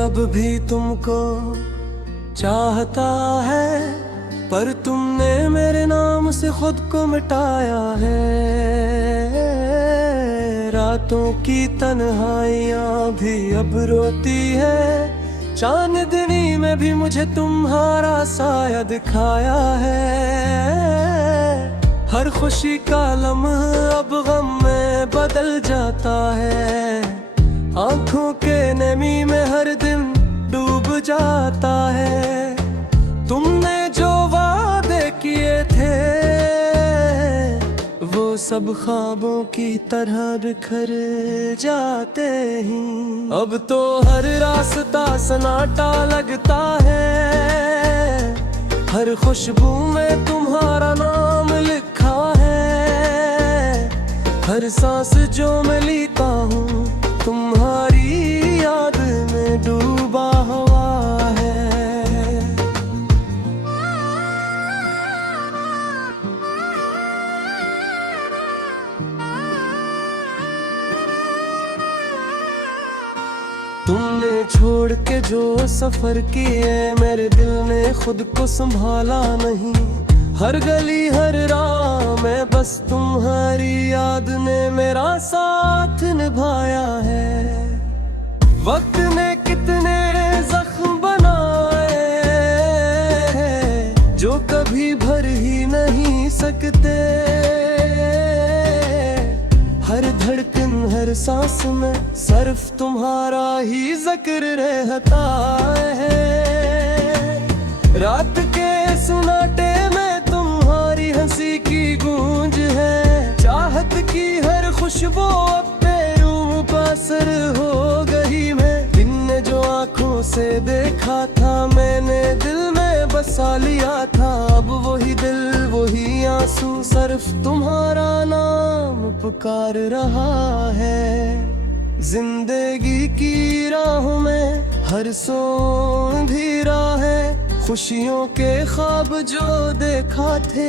अब भी तुमको चाहता है, पर तुमने मेरे नाम से खुद को मिटाया है। रातों की तन्हाइयाँ भी अब रोती है, चांदनी में भी मुझे तुम्हारा साया दिखाया है। हर खुशी का लम्हा अब गम में बदल जाता है, आंखों के नमी में हर दिन डूब जाता है। तुमने जो वादे किए थे वो सब ख्वाबों की तरह बिखर जाते ही। अब तो हर रास्ता सन्नाटा लगता है, हर खुशबू में तुम्हारा नाम लिखा है। हर सांस जो मैं लेता हूँ तुम्हारी याद में डूबा हुआ है। तुमने छोड़ के जो सफर किए, मेरे दिल ने खुद को संभाला नहीं। हर गली हर राह में बस तुम्हारी याद ने मेरा साथ निभाया है। वक्त ने कितने जख्म बनाए हैं जो कभी भर ही नहीं सकते। हर धड़कन हर सांस में सिर्फ तुम्हारा ही जिक्र रहता है। रात के सन्नाटे में तुम्हारी हंसी की गूंज है। चाहत की हर खुशबू अब तेरे रूह पर असर हो गई। मैं तुमने जो आंखों से देखा था, मैंने दिल में बसा लिया था। अब वही दिल वही आंसू सिर्फ तुम्हारा नाम पुकार रहा है। जिंदगी की राहों में हर सो अंधेरा है। खुशियों के ख्वाब जो देखा थे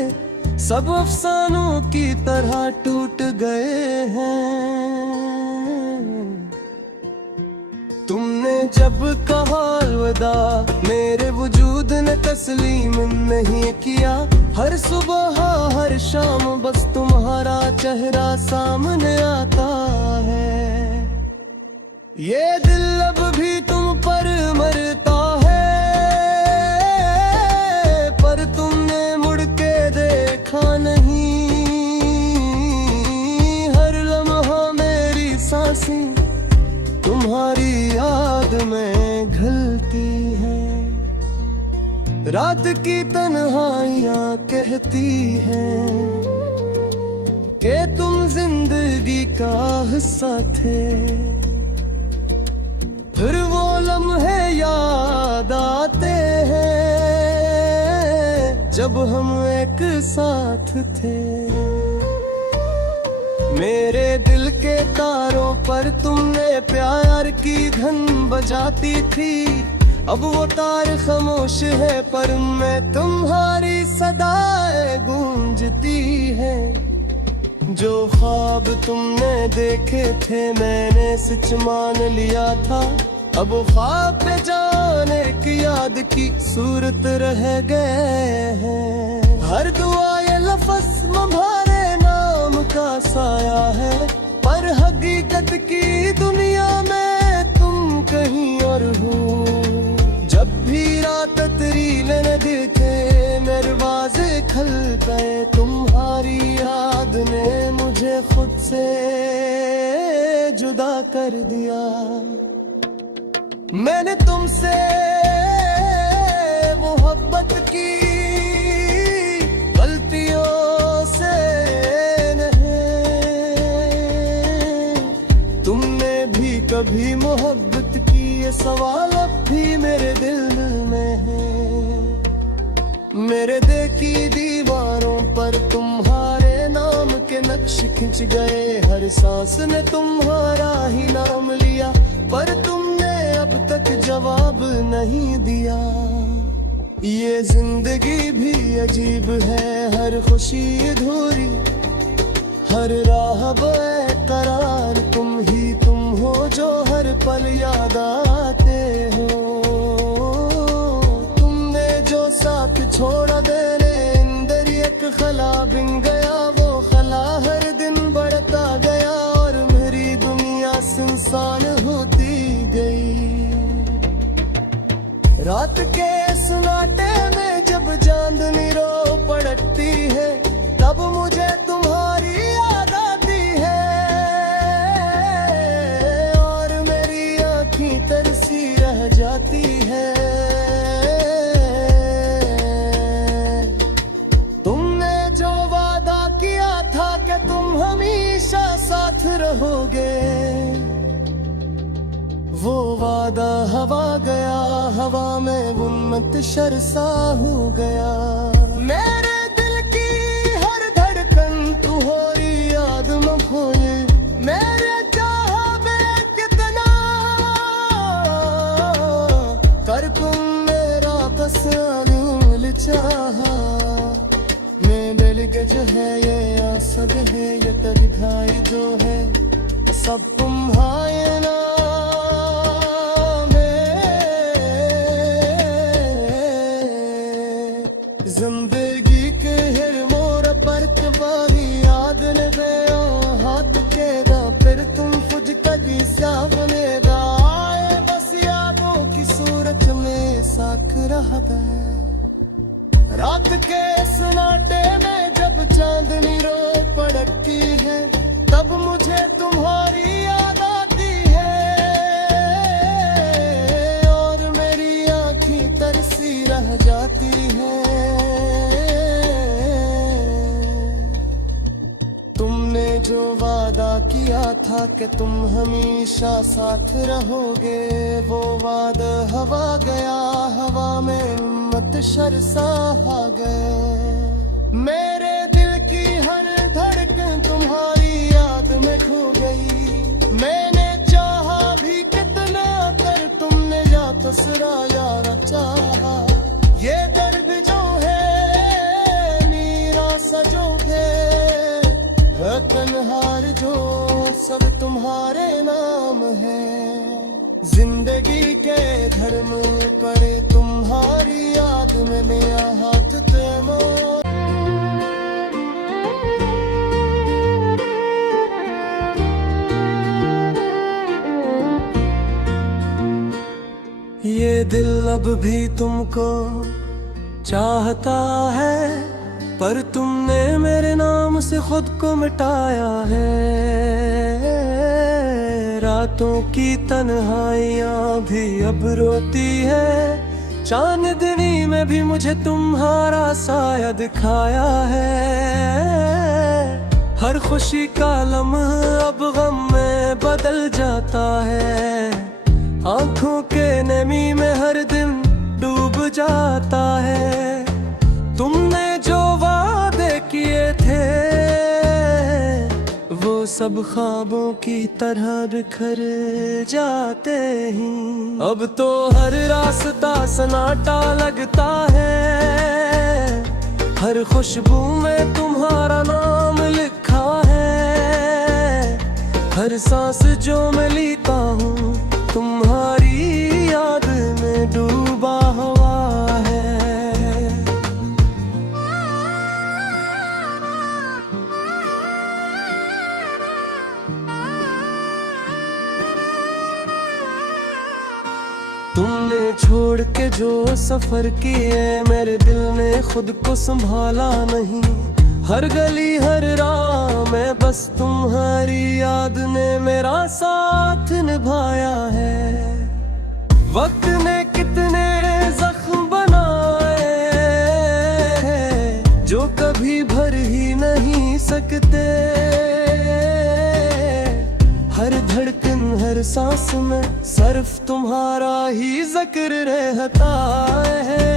सब अफसानों की तरह टूट गए हैं। तुमने जब कहा अलविदा, मेरे वजूद ने तस्लीम नहीं किया। हर सुबह हर शाम बस तुम्हारा चेहरा सामने आता है। ये दिल अब भी तुम पर मरता है, पर तुमने मुड़ के देखा नहीं। हर लम्हा मेरी सांसें तुम्हारी याद में घलती है। रात की तन्हाइयाँ कहती हैं कि तुम जिंदगी का हिस्सा थे। फिर वो लम्हे याद आते हैं जब हम एक साथ थे। मेरे दिल के तारों पर तुमने प्यार की धन बजाती थी। अब वो तार खामोश है पर मैं तुम्हारी सदाएं गूंजती है। जो ख्वाब तुमने देखे थे मैंने सच मान लिया था। अब ख्वाब में जाने की याद की सूरत रह गए हैं। हर दुआ ये लफ्ज़ तुम्हारे नाम का साया है, पर हकीकत की दुनिया में तुम कहीं और हो। जब भी रात तेरी लेने देते दरवाजे खल गए, तुम्हारी याद ने मुझे खुद से जुदा कर दिया। मैंने तुमसे मोहब्बत की गलतियों से नहीं। तुमने भी कभी मोहब्बत की, ये सवाल अब भी मेरे दिल में है। मेरे दिल की दीवारों पर तुम्हारे नाम के नक्श खिंच गए। हर सांस ने तुम्हारा ही नाम लिया, पर तुमने अब तक जवाब नहीं दिया। ये जिंदगी भी अजीब है, हर खुशी अधूरी, हर राह बेकरार। तुम ही तुम हो जो हर पल याद आते हो। खला बिन गया वो खला हर दिन बढ़ता गया और मेरी दुनिया सुनसान होती गई। रात के सन्नाटे में जब चांदनी रो पड़ती है तब मुझे तुम्हारी याद आती है और मेरी आँखें तरसी रह जाती है। तुमने जो वादा किया था कि तुम हमेशा साथ रहोगे, वो वादा हवा गया, हवा में गुम्मत शर्सा हो गया। मेरे दिल की हर धड़कन तू हो याद में खोए, मेरे चाह में कितना कर तुम मेरा पसंद चाहा। मैं दिल के जो है ये आसद है ये तदिखाई जो है सब तुम्हारे ना जिंदगी के हर मोड़ पर तुम्हारी याद ने दे हाथ के दा फिर तुम कुछ कभी सामने दा आए बस यादों की सूरत में साक रहा है। रात के सन्नाटे में जब चांदनी रो पड़ती है तब मुझे तुम्हारी याद आती है और मेरी आँखें तरसी रह जाती है। तुमने जो वादा किया था कि तुम हमेशा साथ रहोगे, वो वादा हवा गया, हवा में मत शर्सा आ गए। मेरे दिल की हर धड़कन तुम्हारी याद में खो गई। मैंने चाहा भी कितना कर तुमने या तो सुराया न चाहा। ये दर्द जो है मेरा सजो है तन्हार जो सब तुम्हारे नाम है। जिंदगी के धर्म पर तुम्हारी याद में मेरा हाथ थमो। ये दिल अब भी तुमको चाहता है पर तुमने मेरे नाम से खुद को मिटाया है। रातों की तन्हाइयाँ भी अब रोती है, चांदनी में भी मुझे तुम्हारा साया दिखाया है। हर खुशी का लम्हा अब गम में बदल जाता है, आंखों के नमी में हर दिन डूब जाता है। तुमने जो वादे किए थे वो सब ख्वाबों की तरह बिखर जाते हैं। अब तो हर रास्ता सन्नाटा लगता है, हर खुशबू में तुम्हारा नाम लिखा है। हर सांस जो मैं लेता हूँ तुम्हारी याद में डूबा हुआ है। तुमने छोड़ के जो सफर किए मेरे दिल ने खुद को संभाला नहीं। हर गली हर राह में बस तुम्हारी याद ने मेरा साथ निभाया है। वक्त ने कितने जख्म बनाए हैं जो कभी भर ही नहीं सकते। हर धड़कन हर सांस में सिर्फ तुम्हारा ही जिक्र रहता है।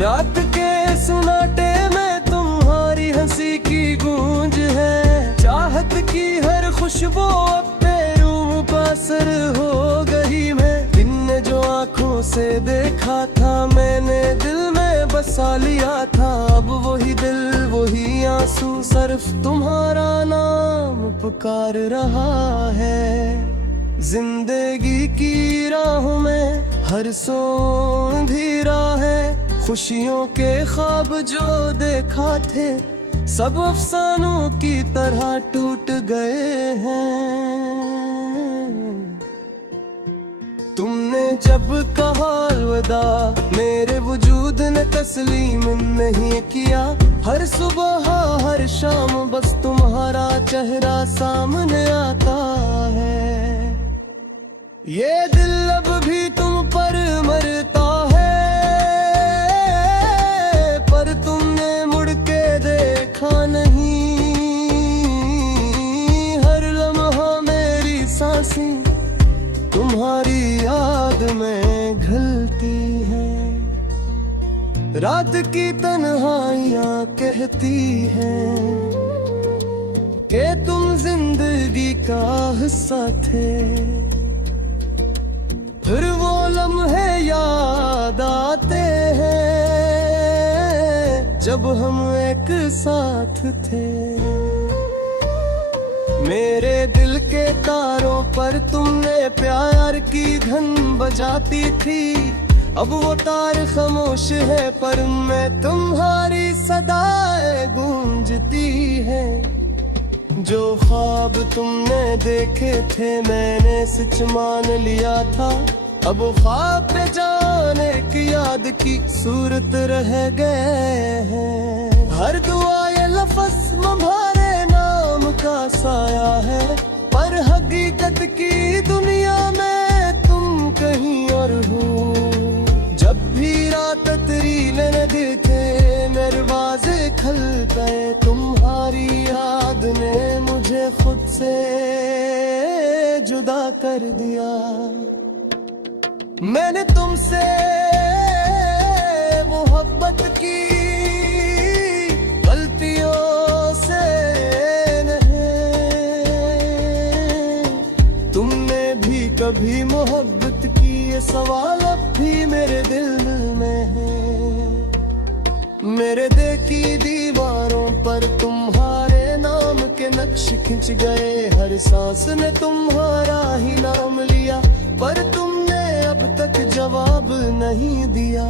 रात के सन्नाटे में तुम्हारी हंसी की गूंज है, चाहत की हर खुशबू अब तेरे रूह पर असर हो गई। मैं दिन जो आँखों से देखा था मैंने दिल में बसा लिया था। अब वही दिल वही आंसू सिर्फ तुम्हारा नाम पुकार रहा है। जिंदगी की राह में हर सो अंधेरा है, खुशियों के ख्वाब जो देखा थे सब अफसानों की तरह टूट गए हैं। तुमने जब कहा अलविदा मेरे वजूद ने तस्लीम नहीं किया। हर सुबह हर शाम बस तुम्हारा चेहरा सामने आता है। ये दिल अब भी तुम पर मरता है, पर तुमने मुड़ के देखा नहीं। हर लम्हा मेरी सांसें तुम्हारी याद में घलती है। रात की तन्हाइयां कहती हैं कि तुम जिंदगी का हिस्सा थे। फिर वो लम्हे याद आते हैं जब हम एक साथ थे। मेरे दिल के तारों पर तुमने प्यार की धन बजाती थी। अब वो तार खामोश है पर मैं तुम्हारी सदाएं गूंजती है। जो ख्वाब तुमने देखे थे मैंने सच मान लिया था। अब ख्वाब पे जाने की याद की सूरत रह गए हैं। हर दुआ ये लफ्ज़ तुम्हारे नाम का साया है, पर हकीकत की दुनिया में तुम कहीं और हो। जब भी रात तरीले न दिखे दरवाजे खल गए। तुम्हारी याद ने मुझे खुद से जुदा कर दिया। मैंने तुमसे मोहब्बत की गलतियों से नहीं। तुमने भी कभी मोहब्बत की, ये सवाल अब भी मेरे दिल में है। मेरे दिल की दीवारों पर तुम्हारे नाम के नक्श खिंच गए। हर सांस ने तुम्हारा ही नाम लिया, पर तुमने अब तक जवाब नहीं दिया।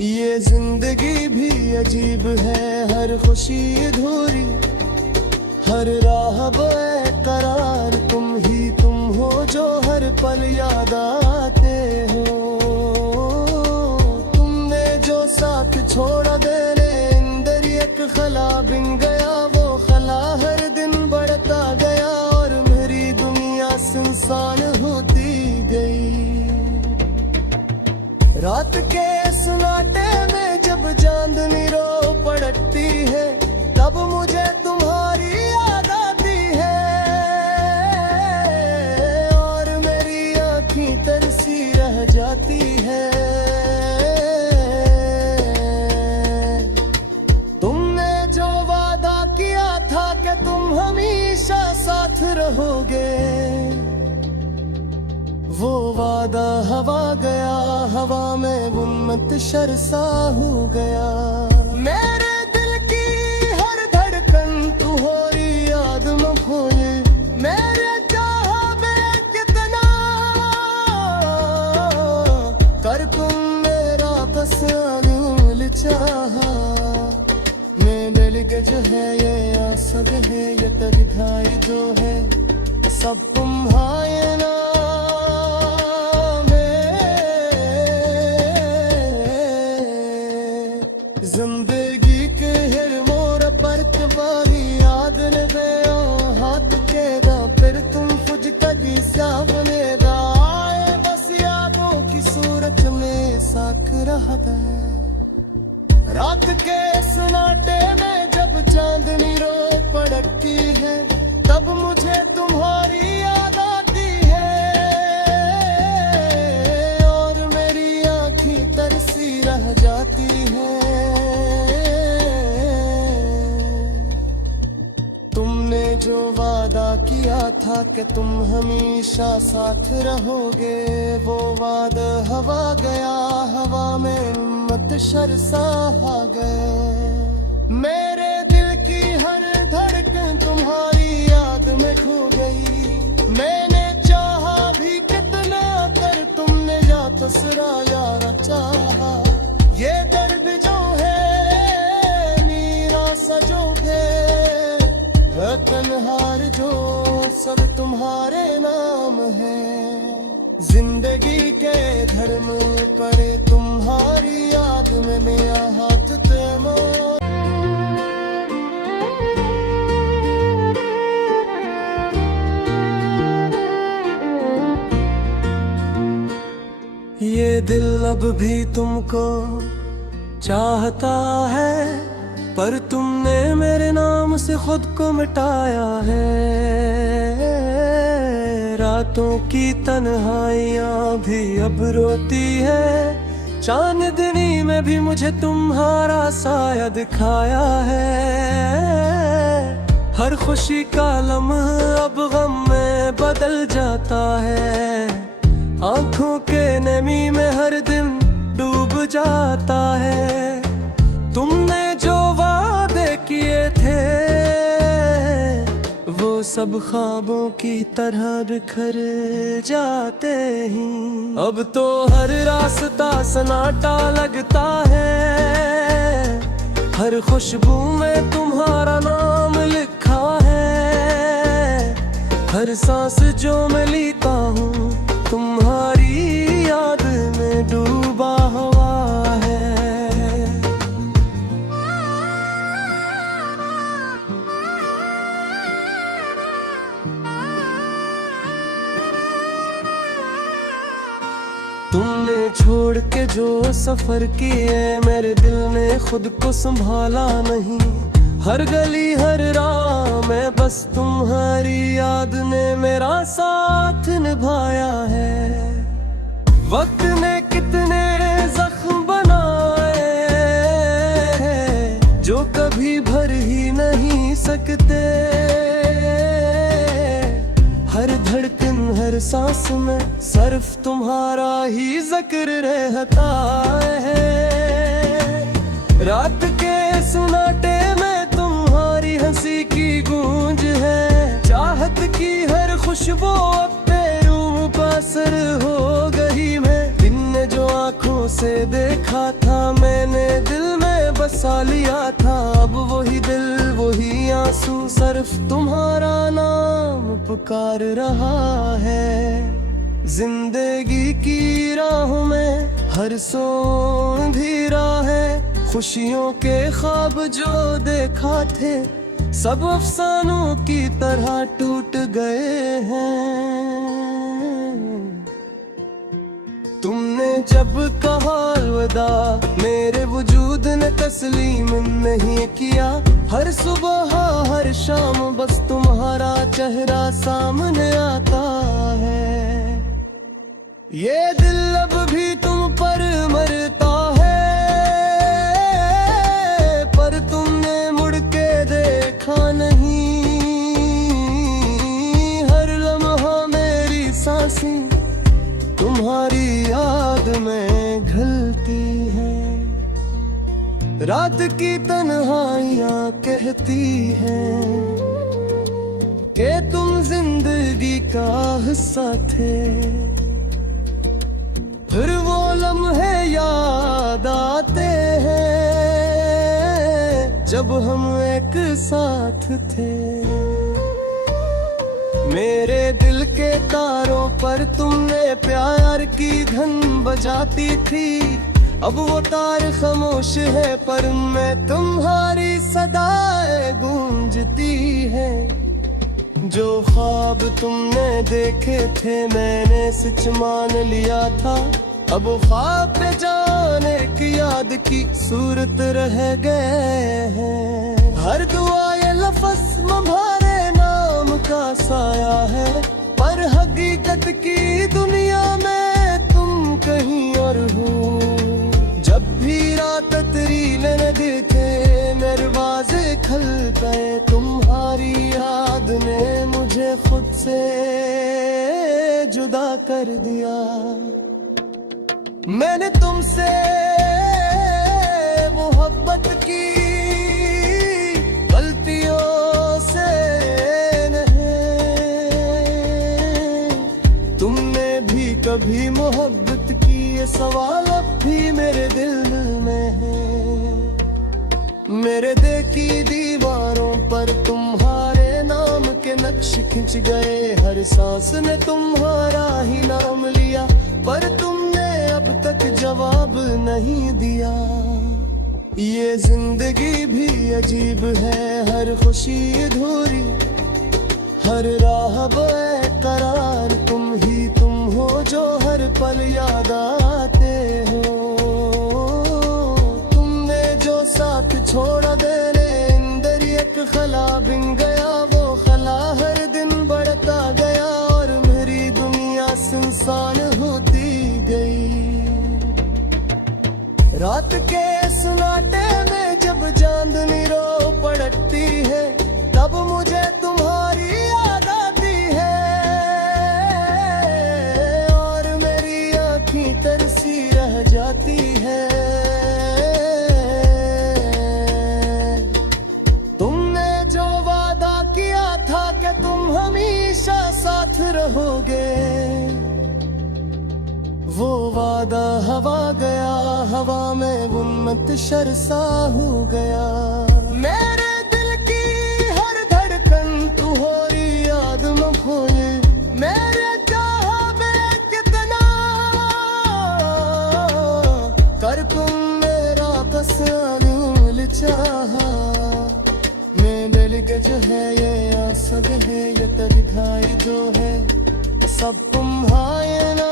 ये जिंदगी भी अजीब है, हर खुशी अधूरी, हर राह बेकरार। तुम ही तुम हो जो हर पल याद आते हो। तुमने जो साथ छोड़ा देने अंदर एक खला बिन गया। वो खला हर दिन बढ़ता गया और मेरी दुनिया सुनसान होती गई। रात के सन्नाटे में जब चांदनी रो पड़ती है, तब मुझे तुम्हारी याद आती है और मेरी आँखें तरसी रह जाती है। तुमने जो वादा किया था कि तुम हमेशा साथ रहोगे, वो वादा हवा गया। हवा में गुम्मत शर्सा हो गया। मेरे दिल की हर धड़कन तू हो रही याद में खोए। मेरे चाहा में कितना कर तुम मेरा पसंद चाहा। मैं दिल के जो है ये आसद है, ये तन्हाई जो है सब तुम्हारे ना। जिंदगी के हर मोड़ पर तुम्हारी याद ने दे हाथ के दा। फिर तुम कुछ कभी सामने आए, बस यादों की सूरत में साख रहा गए। रात के सन्नाटे में जब चांदनी रो पड़ती है, तब मुझे तुम्हारी याद आती है और मेरी आँखें तरसी रह जाती है। तुमने जो वादा किया था कि तुम हमेशा साथ रहोगे, वो वादा हवा गया। हवा में मत शर्सा आ गए। मेरे दिल की हर धड़कन तुम्हारी याद में खो गई। मैंने चाहा भी कितना कर तुमने या तसरा यार चाहा। ये लखनहार जो सब तुम्हारे नाम है। जिंदगी के धर्म करे तुम्हारी याद में मेरा हाथ तेमो। ये दिल अब भी तुमको चाहता है, पर तुमने मेरे नाम से खुद को मिटाया है। रातों की तन्हाइयाँ भी अब रोती है, चांदनी में भी मुझे तुम्हारा साया दिखाया है। हर खुशी का लम्हा अब गम में बदल जाता है, आंखों के नमी में हर दिन डूब जाता है। तुमने जो वादे किए थे वो सब ख्वाबों की तरह बिखर जाते ही। अब तो हर रास्ता सन्नाटा लगता है, हर खुशबू में तुम्हारा नाम लिखा है। हर सांस जो मैं लेता हूँ तुम्हारी याद में डूबा हुआ है। तुमने छोड़ के जो सफर किए, मेरे दिल ने खुद को संभाला नहीं। हर गली हर राह में बस तुम्हारी याद ने मेरा साथ निभाया है। वक्त ने कितने जख्म बनाए हैं जो कभी भर ही नहीं सकते। हर धड़कन हर सांस में सिर्फ तुम्हारा ही जिक्र रहता है। रात के सन्नाटे में तुम्हारी हंसी की गूंज है। चाहत की हर खुशबू अब तेरे रूह पर असर हो गई। मैं दिन ने जो आँखों से देखा था, मैंने दिल में बसा लिया था। अब वही दिल वही आंसू सिर्फ तुम्हारा नाम पुकार रहा है। जिंदगी की राहों में हर सोंधिरा है, खुशियों के ख्वाब जो देखा थे सब अफसानों की तरह टूट गए हैं। तुमने जब कहा अलविदा, मेरे वजूद ने तस्लीम नहीं किया। हर सुबह हर शाम बस तुम्हारा चेहरा सामने आता है। ये दिल अब भी तुम पर मरता है, पर तुमने मुड़ के देखा नहीं। हर लम्हा मेरी सांसें तुम्हारी याद में घलती है। रात की तन्हाइयाँ कहती हैं कि तुम जिंदगी का हिस्सा थे। फिर वो लम्हे याद आते हैं जब हम एक साथ थे। मेरे दिल के तारों पर तुमने प्यार की धन बजाती थी। अब वो तार खामोश है, पर मैं तुम्हारी सदाएं गूंजती है। जो ख्वाब तुमने देखे थे मैंने सच मान लिया था। अब ख्वाब में जाने की याद की सूरत रह गए हैं। हर दुआ ये लफ्ज़ तुम्हारे नाम का साया है, पर हकीकत की दुनिया में तुम कहीं और हो। जब भी रात तेरी लेने दिखे मेरे दरवाजे खल गए। तुम्हारी याद ने मुझे खुद से जुदा कर दिया। मैंने तुमसे मोहब्बत की गलतियों से नहीं। तुमने भी कभी मोहब्बत की, ये सवाल अब भी मेरे दिल में है। मेरे दिल की दीवारों पर तुम्हारे नक्श खिंच गए, हर सांस ने तुम्हारा ही नाम लिया, पर तुमने अब तक जवाब नहीं दिया। ये जिंदगी भी अजीब है, हर खुशी अधूरी, हर राह बेकरार तुम ही तुम हो, जो हर पल याद आते हो। तुमने जो साथ छोड़ा देने अंदर एक खला बिन गया, वो खला हर दिन बढ़ता गया और मेरी दुनिया सुनसान होती गई। रात के सन्नाटे में जब चांदनी रो पड़ती है, तब मुझे तुम्हारी याद आती है और मेरी आँखें तरसी रह जाती है। तुमने जो वादा किया था कि तुम हमेशा साथ रहोगे, वो वादा हवा गया, हवा में गुम्मत शर्सा हो गया। मेरे दिल की हर धड़कन तू हो रही याद में खोए, मेरे चाह में कितना कर तुम मेरा कसाल चाहा। मैं दिल के जो है ये आसद है, ये तन्हाई जो है सब तुम्हारे ना।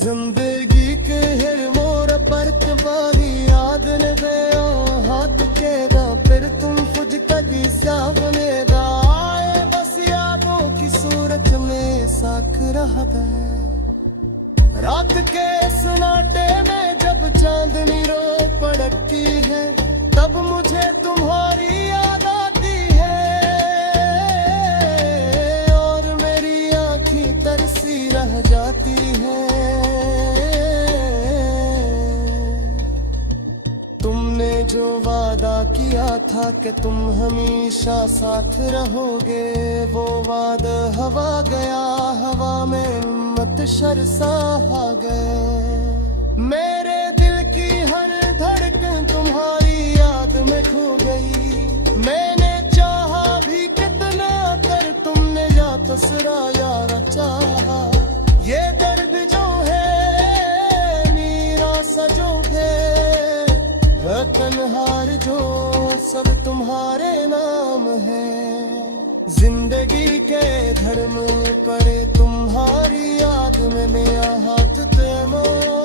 जिंदगी के हर मोड़ पर तुम्हारी याद ने गया हाथ के दा, फिर तुम कुछ कभी सामने आए, बस यादों की सूरत में साख रहा था। रात के सन्नाटे में जब चांदनी रो पड़ती है, तब मुझे तुम्हारी याद आती है और मेरी आँखें तरसी रह जाती है। तुमने जो वादा किया था कि तुम हमेशा साथ रहोगे, वो वादा हवा गया, हवा में मत शर्सा आ गए। मेरे दिल की हर धड़कन तुम्हारी याद में खो गई। मैंने चाहा भी कितना कर तुमने जा तसराया चाहा। ये दर्द जो है मेरा सजो है, तन्हार जो सब तुम्हारे नाम है। जिंदगी के धर्म करे तुम्हारी याद में मेरा हाथ ते मोड़।